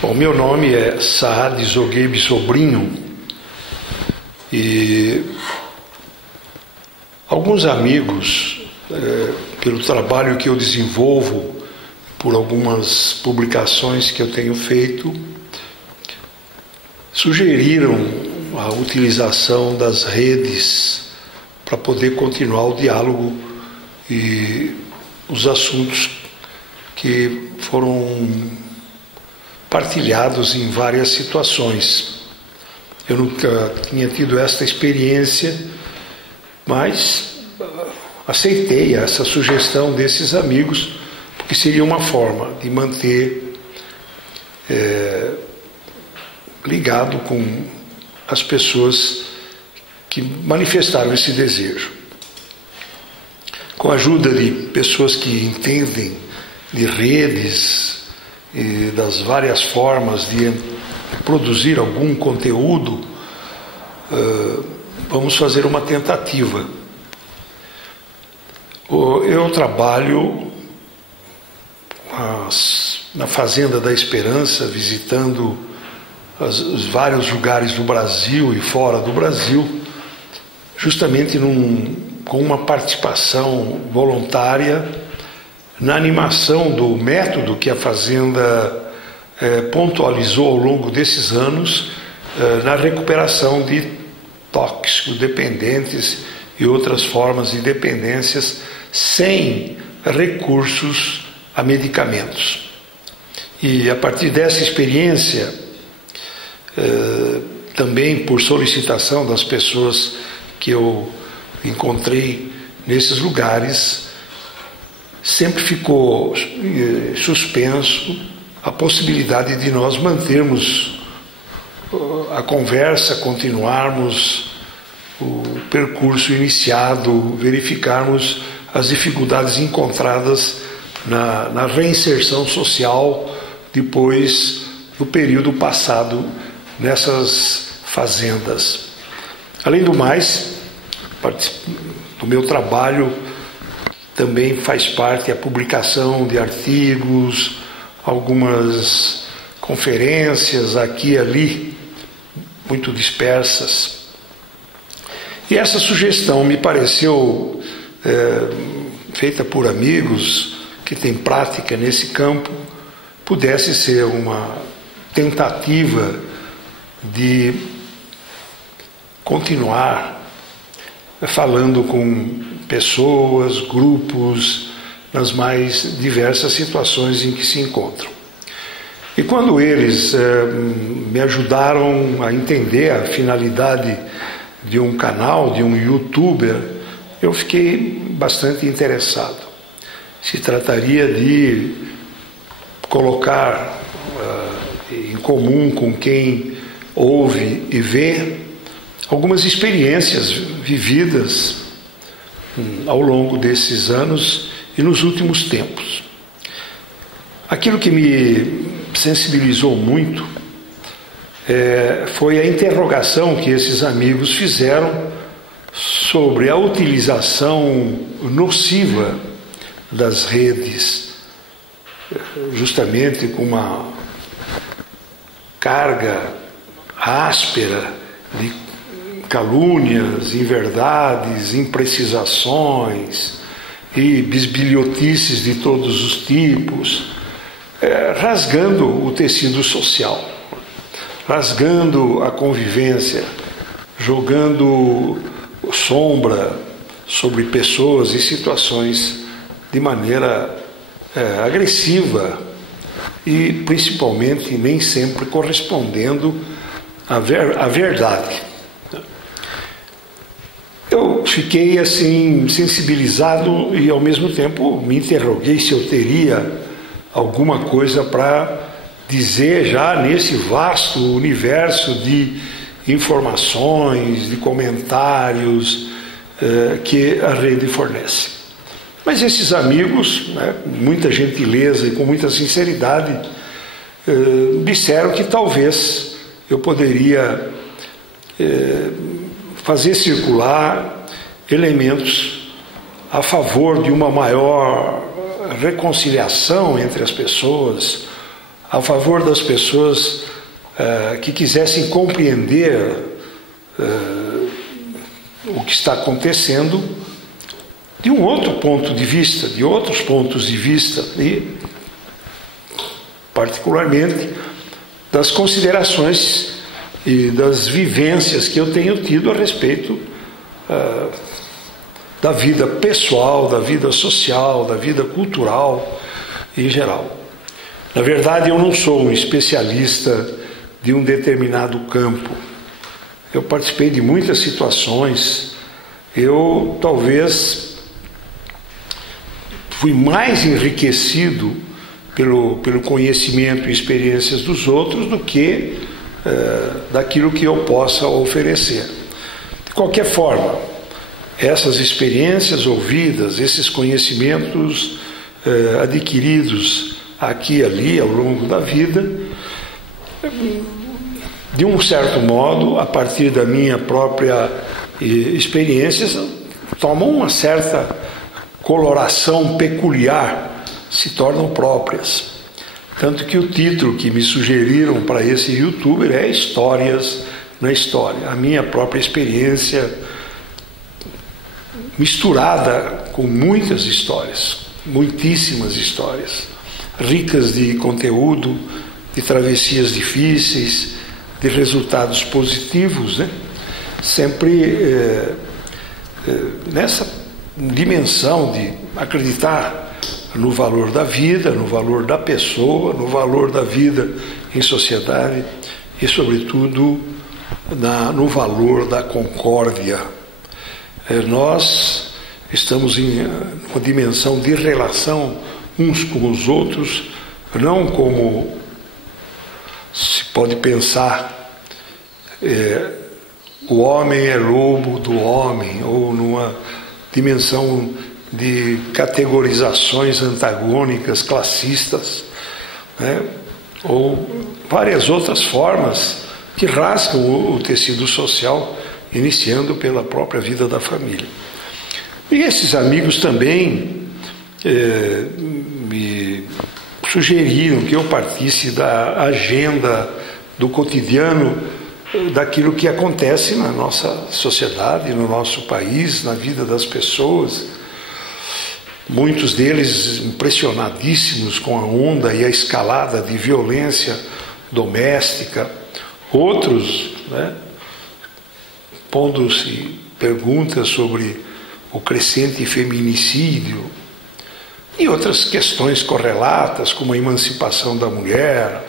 Bom, meu nome é Saad Zoguebi Sobrinho e alguns amigos, pelo trabalho que eu desenvolvo, por algumas publicações que eu tenho feito, sugeriram a utilização das redes para poder continuar o diálogo e os assuntos que foram partilhados em várias situações. Eu nunca tinha tido esta experiência, mas aceitei essa sugestão desses amigos, porque seria uma forma de manter ligado com as pessoas que manifestaram esse desejo. Com a ajuda de pessoas que entendem de redes e das várias formas de produzir algum conteúdo, vamos fazer uma tentativa. Eu trabalho na Fazenda da Esperança, visitando os vários lugares do Brasil e fora do Brasil, justamente com uma participação voluntária na animação do método que a Fazenda pontualizou ao longo desses anos na recuperação de toxicodependentes e outras formas de dependências sem recursos a medicamentos. E a partir dessa experiência, também por solicitação das pessoas que eu encontrei nesses lugares, sempre ficou suspenso a possibilidade de nós mantermos a conversa, continuarmos o percurso iniciado, verificarmos as dificuldades encontradas na reinserção social depois do período passado nessas fazendas. Além do mais, do meu trabalho também faz parte a publicação de artigos, algumas conferências aqui e ali, muito dispersas. E essa sugestão me pareceu feita por amigos que têm prática nesse campo, pudesse ser uma tentativa de continuar falando com pessoas, grupos, nas mais diversas situações em que se encontram. E quando eles me ajudaram a entender a finalidade de um canal, de um youtuber, eu fiquei bastante interessado. Se trataria de colocar em comum com quem ouve e vê algumas experiências vividas ao longo desses anos e nos últimos tempos. Aquilo que me sensibilizou muito foi a interrogação que esses amigos fizeram sobre a utilização nociva das redes, justamente com uma carga áspera de calúnias, inverdades, imprecisações e bisbilhotices de todos os tipos, rasgando o tecido social, rasgando a convivência, jogando sombra sobre pessoas e situações de maneira agressiva e principalmente nem sempre correspondendo à verdade. Eu fiquei assim sensibilizado e ao mesmo tempo me interroguei se eu teria alguma coisa para dizer já nesse vasto universo de informações, de comentários que a rede fornece. Mas esses amigos, muita gentileza e com muita sinceridade, disseram que talvez eu poderia fazer circular elementos a favor de uma maior reconciliação entre as pessoas, a favor das pessoas que quisessem compreender o que está acontecendo de um outro ponto de vista, de outros pontos de vista, e particularmente das considerações e das vivências que eu tenho tido a respeito da vida pessoal, da vida social, da vida cultural em geral. Na verdade, eu não sou um especialista de um determinado campo. Eu participei de muitas situações. Eu talvez fui mais enriquecido pelo conhecimento e experiências dos outros do que daquilo que eu possa oferecer. De qualquer forma, essas experiências ouvidas, esses conhecimentos adquiridos aqui e ali ao longo da vida, de um certo modo, a partir da minha própria experiência, tomam uma certa coloração peculiar, se tornam próprias. Tanto que o título que me sugeriram para esse youtuber é Histórias na História. A minha própria experiência misturada com muitas histórias, muitíssimas histórias, ricas de conteúdo, de travessias difíceis, de resultados positivos, né? Sempre nessa dimensão de acreditar no valor da vida, no valor da pessoa, no valor da vida em sociedade e, sobretudo, no valor da concórdia. Nós estamos em uma dimensão de relação uns com os outros, não como se pode pensar, o homem é lobo do homem, ou numa dimensão de categorizações antagônicas, classistas, né? Ou várias outras formas que rasgam o tecido social, iniciando pela própria vida da família. E esses amigos também me sugeriram que eu partisse da agenda do cotidiano, daquilo que acontece na nossa sociedade, no nosso país, na vida das pessoas. Muitos deles impressionadíssimos com a onda e a escalada de violência doméstica, outros, né, pondo-se perguntas sobre o crescente feminicídio e outras questões correlatas, como a emancipação da mulher,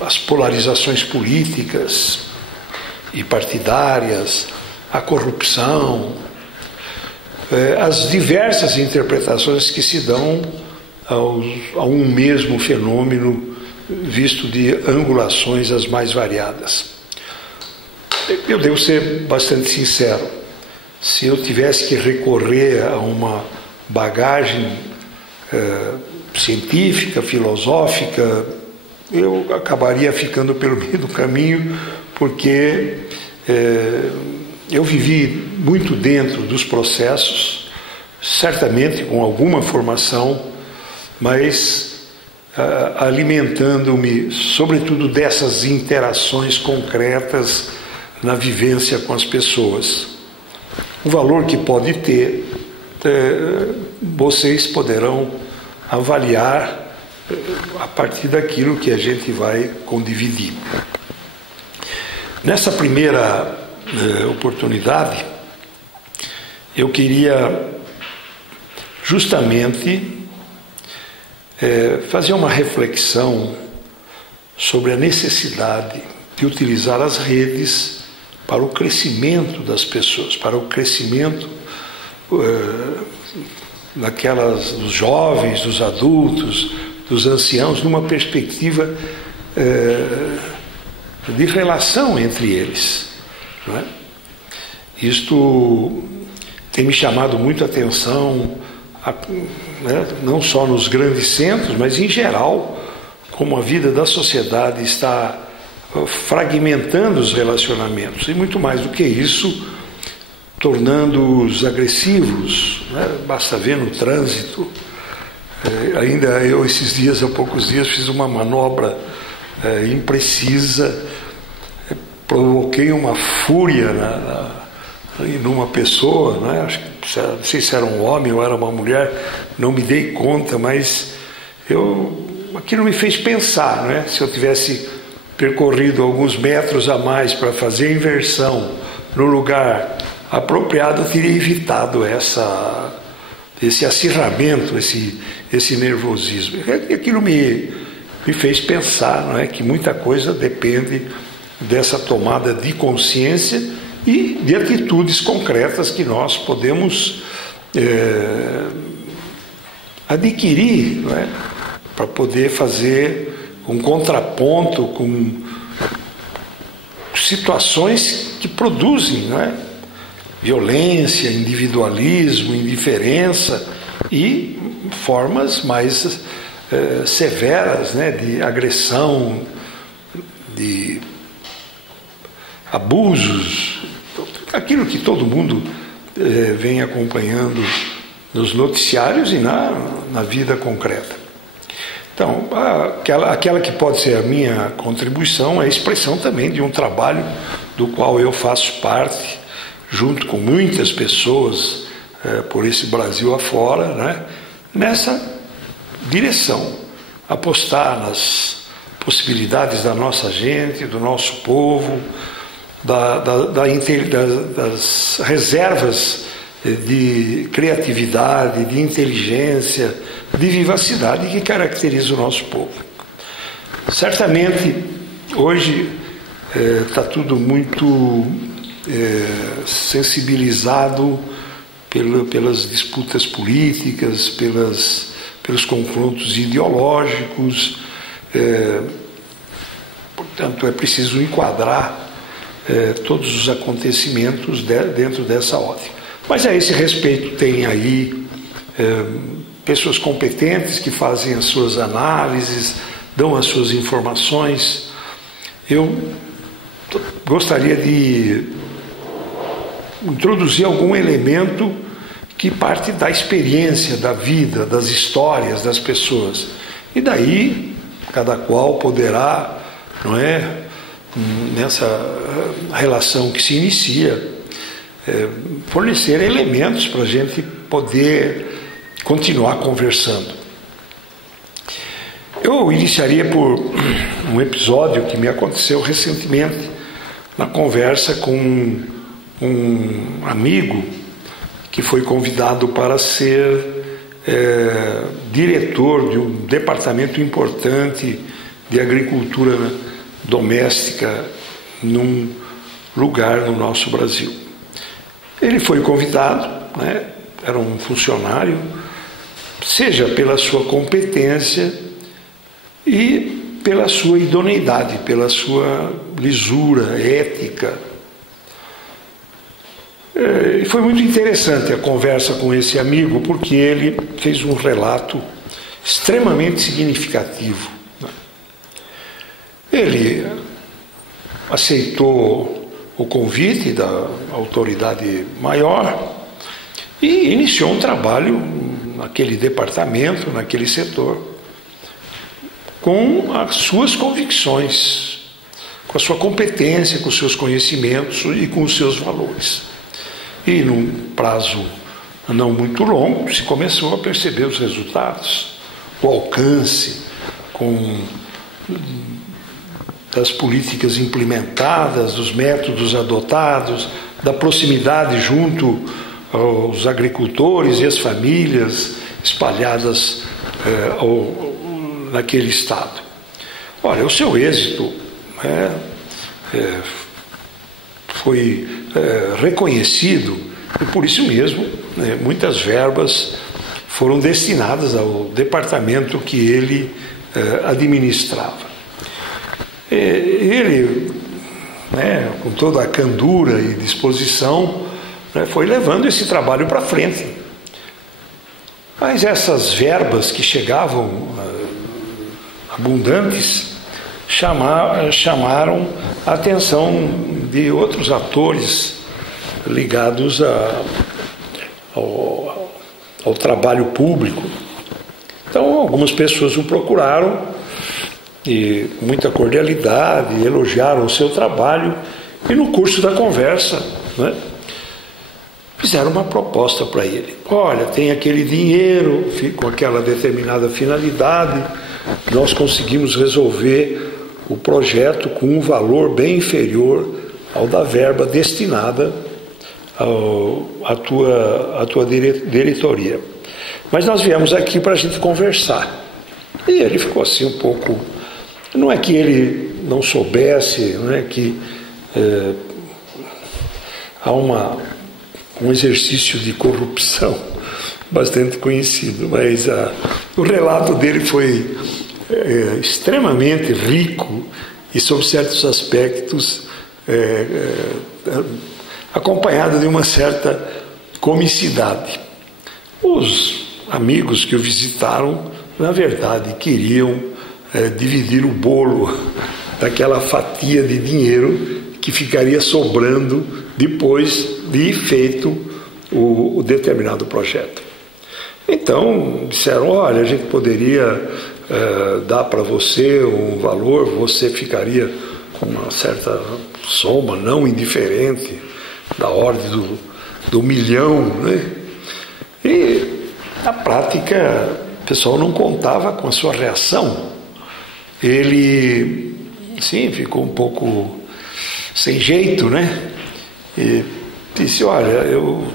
as polarizações políticas e partidárias, a corrupção, as diversas interpretações que se dão a um mesmo fenômeno, visto de angulações as mais variadas. Eu devo ser bastante sincero. Se eu tivesse que recorrer a uma bagagem científica, filosófica, eu acabaria ficando pelo meio do caminho, porque eu vivi muito dentro dos processos, certamente com alguma formação, mas alimentando-me, sobretudo, dessas interações concretas na vivência com as pessoas. O valor que pode ter, vocês poderão avaliar a partir daquilo que a gente vai condividir. Nessa primeira oportunidade, eu queria justamente fazer uma reflexão sobre a necessidade de utilizar as redes para o crescimento das pessoas, para o crescimento dos jovens, dos adultos, dos anciãos, numa perspectiva de relação entre eles. Não é? Isto tem me chamado muito a atenção, não só nos grandes centros, mas em geral, como a vida da sociedade está fragmentando os relacionamentos, e muito mais do que isso, tornando-os agressivos, né? Basta ver no trânsito Ainda eu, esses dias, há poucos dias, fiz uma manobra imprecisa, provoquei uma fúria numa pessoa, né? Não sei se era um homem ou era uma mulher, não me dei conta, mas aquilo me fez pensar, né? Se eu tivesse percorrido alguns metros a mais para fazer a inversão no lugar apropriado, eu teria evitado esse acirramento, esse nervosismo. Aquilo me fez pensar, não é, que muita coisa depende dessa tomada de consciência e de atitudes concretas que nós podemos adquirir, não é, para poder fazer um contraponto com situações que produzem, não é, violência, individualismo, indiferença e formas mais severas, né, de agressão, de abusos, aquilo que todo mundo vem acompanhando nos noticiários e na vida concreta. Então, aquela que pode ser a minha contribuição é a expressão também de um trabalho do qual eu faço parte, junto com muitas pessoas por esse Brasil afora, né, nessa direção, apostar nas possibilidades da nossa gente, do nosso povo, das reservas de criatividade, de inteligência, de vivacidade que caracteriza o nosso povo. Certamente, hoje está tudo muito sensibilizado pelas disputas políticas, pelos confrontos ideológicos, portanto, é preciso enquadrar todos os acontecimentos dentro dessa ótica. Mas a esse respeito tem aí pessoas competentes que fazem as suas análises, dão as suas informações. Eu gostaria de introduzir algum elemento que parte da experiência, da vida, das histórias das pessoas. E daí, cada qual poderá, não é, nessa relação que se inicia, fornecer elementos para a gente poder continuar conversando. Eu iniciaria por um episódio que me aconteceu recentemente, na conversa com um amigo que foi convidado para ser diretor de um departamento importante de agricultura doméstica num lugar no nosso Brasil. Ele foi convidado, né, era um funcionário, seja pela sua competência e pela sua idoneidade, pela sua lisura ética. E foi muito interessante a conversa com esse amigo, porque ele fez um relato extremamente significativo. Ele aceitou o convite da autoridade maior e iniciou um trabalho naquele departamento, naquele setor, com as suas convicções, com a sua competência, com os seus conhecimentos e com os seus valores. E num prazo não muito longo se começou a perceber os resultados, o alcance das políticas implementadas, dos métodos adotados, da proximidade junto aos agricultores e às famílias espalhadas naquele estado. Olha, o seu êxito foi reconhecido e por isso mesmo muitas verbas foram destinadas ao departamento que ele administrava. Ele, com toda a candura e disposição, foi levando esse trabalho para frente. Mas essas verbas que chegavam abundantes chamaram a atenção de outros atores ligados ao trabalho público. Então, algumas pessoas o procuraram e com muita cordialidade, elogiaram o seu trabalho e no curso da conversa, né, fizeram uma proposta para ele. Olha, tem aquele dinheiro, com aquela determinada finalidade, nós conseguimos resolver o projeto com um valor bem inferior ao da verba destinada à tua diretoria. Mas nós viemos aqui para a gente conversar. E ele ficou assim um pouco... Não é que ele não soubesse, não é que há um exercício de corrupção bastante conhecido, mas o relato dele foi extremamente rico e, sob certos aspectos, acompanhado de uma certa comicidade. Os amigos que o visitaram, na verdade, queriam dividir o bolo daquela fatia de dinheiro que ficaria sobrando depois de feito o determinado projeto. Então, disseram, olha, a gente poderia dar para você um valor, você ficaria com uma certa soma não indiferente, da ordem do 1 milhão, né? E, na prática, o pessoal não contava com a sua reação. Ele, sim, ficou um pouco sem jeito, né? E disse, olha, eu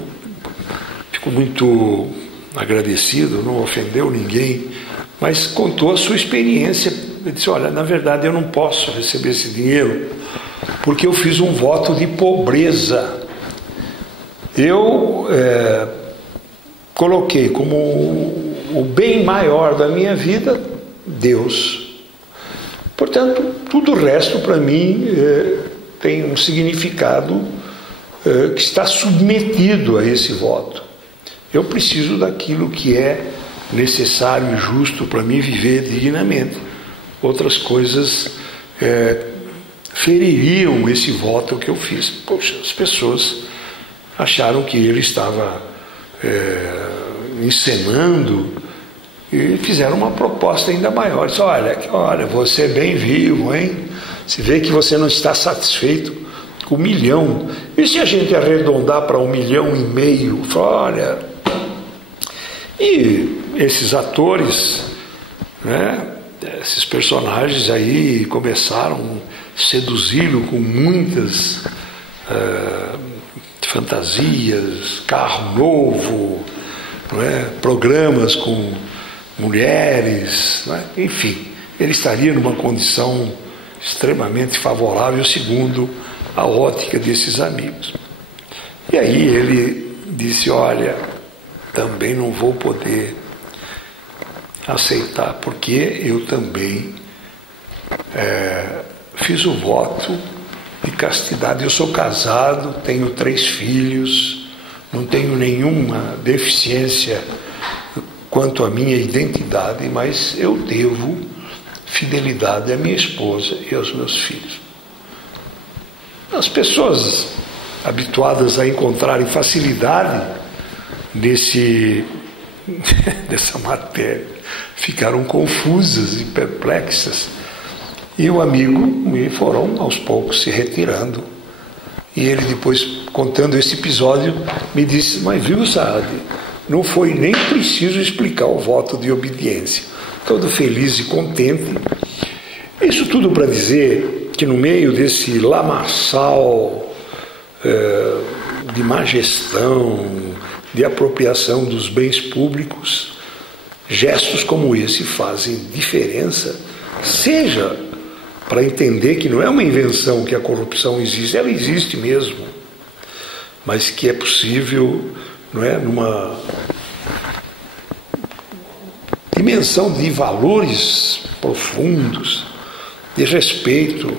fico muito agradecido, não ofendeu ninguém, mas contou a sua experiência. Ele disse, olha, na verdade eu não posso receber esse dinheiro porque eu fiz um voto de pobreza. Eu coloquei como o bem maior da minha vida Deus. Portanto, tudo o resto para mim tem um significado que está submetido a esse voto. Eu preciso daquilo que é necessário e justo para mim viver dignamente. Outras coisas feririam esse voto que eu fiz. Poxa, as pessoas acharam que ele estava encenando e fizeram uma proposta ainda maior. Disse, olha, você é bem vivo, hein? Se vê que você não está satisfeito com 1 milhão. E se a gente arredondar para 1,5 milhão? Olha... E esses atores, né, esses personagens aí começaram a seduzi-lo com muitas fantasias, carro novo, não é? Programas com mulheres, não é? Enfim, ele estaria numa condição extremamente favorável segundo a ótica desses amigos. E aí ele disse, olha, também não vou poder aceitar, porque eu também fiz o voto de castidade. Eu sou casado, tenho 3 filhos, não tenho nenhuma deficiência quanto à minha identidade, mas eu devo fidelidade à minha esposa e aos meus filhos. As pessoas habituadas a encontrarem facilidade dessa matéria ficaram confusas e perplexas, e o amigo me foram aos poucos se retirando, e ele depois, contando esse episódio, me disse, mas viu, Saad, não foi nem preciso explicar o voto de obediência, todo feliz e contente. Isso tudo para dizer que no meio desse lamaçal de má gestão, de apropriação dos bens públicos, gestos como esse fazem diferença, seja para entender que não é uma invenção que a corrupção existe, ela existe mesmo, mas que é possível, não é, numa dimensão de valores profundos, de respeito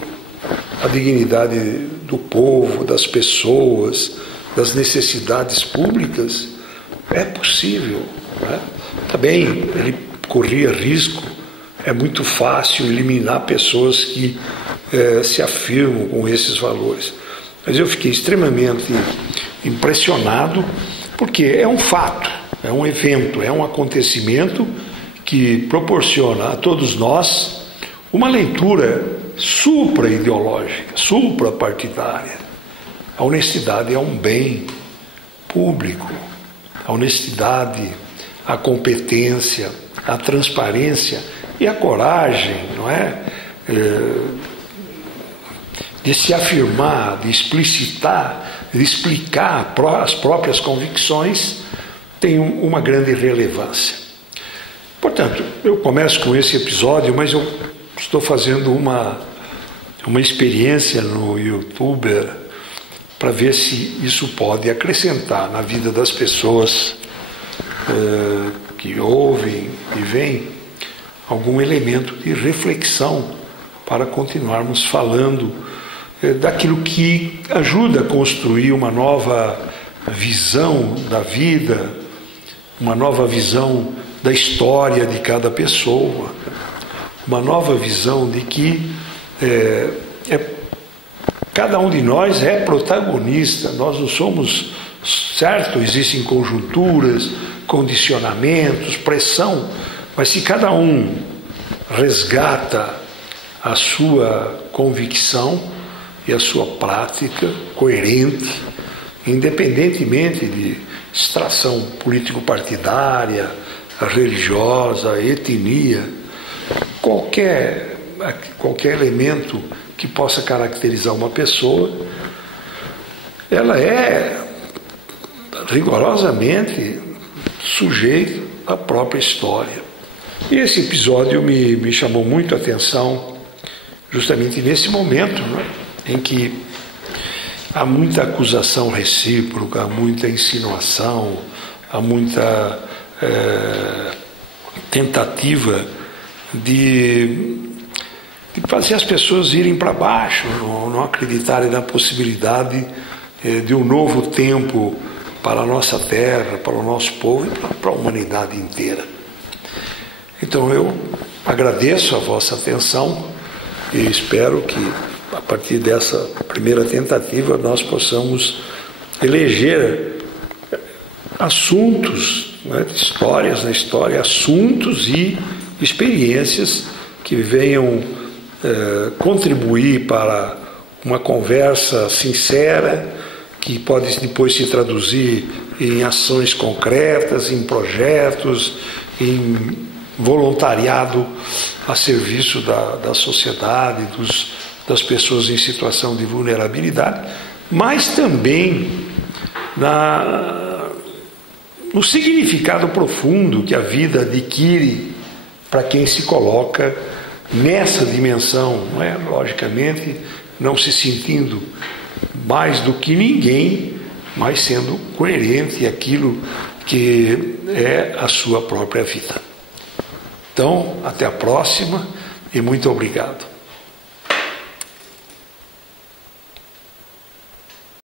à dignidade do povo, das pessoas, das necessidades públicas, é possível, né? Também ele corria risco, é muito fácil eliminar pessoas que se afirmam com esses valores. Mas eu fiquei extremamente impressionado, porque é um fato, é um evento, é um acontecimento que proporciona a todos nós uma leitura supra-ideológica, supra-partidária. A honestidade é um bem público. A honestidade, a competência, a transparência e a coragem, não é? De se afirmar, de explicitar, de explicar as próprias convicções, tem uma grande relevância. Portanto, eu começo com esse episódio, mas eu estou fazendo uma experiência no YouTube para ver se isso pode acrescentar na vida das pessoas que ouvem e veem algum elemento de reflexão para continuarmos falando daquilo que ajuda a construir uma nova visão da vida, uma nova visão da história de cada pessoa, uma nova visão de que cada um de nós é protagonista. Nós não somos, certo, existem conjunturas, condicionamentos, pressão, mas se cada um resgata a sua convicção e a sua prática coerente, independentemente de extração político-partidária, religiosa, etnia, qualquer elemento que possa caracterizar uma pessoa, ela é rigorosamente sujeita à própria história. E esse episódio me chamou muito a atenção justamente nesse momento, né, em que há muita acusação recíproca, há muita insinuação, há muita tentativa de fazer as pessoas irem para baixo, não acreditarem na possibilidade de um novo tempo para a nossa terra, para o nosso povo e para a humanidade inteira. Então eu agradeço a vossa atenção e espero que a partir dessa primeira tentativa nós possamos eleger assuntos, né, histórias na história, assuntos e experiências que venham contribuir para uma conversa sincera, que pode depois se traduzir em ações concretas, em projetos, em voluntariado a serviço da sociedade, das pessoas em situação de vulnerabilidade, mas também no significado profundo que a vida adquire para quem se coloca nessa dimensão, não é? Logicamente, não se sentindo mais do que ninguém, mas sendo coerente àquilo que é a sua própria vida. Então, até a próxima e muito obrigado.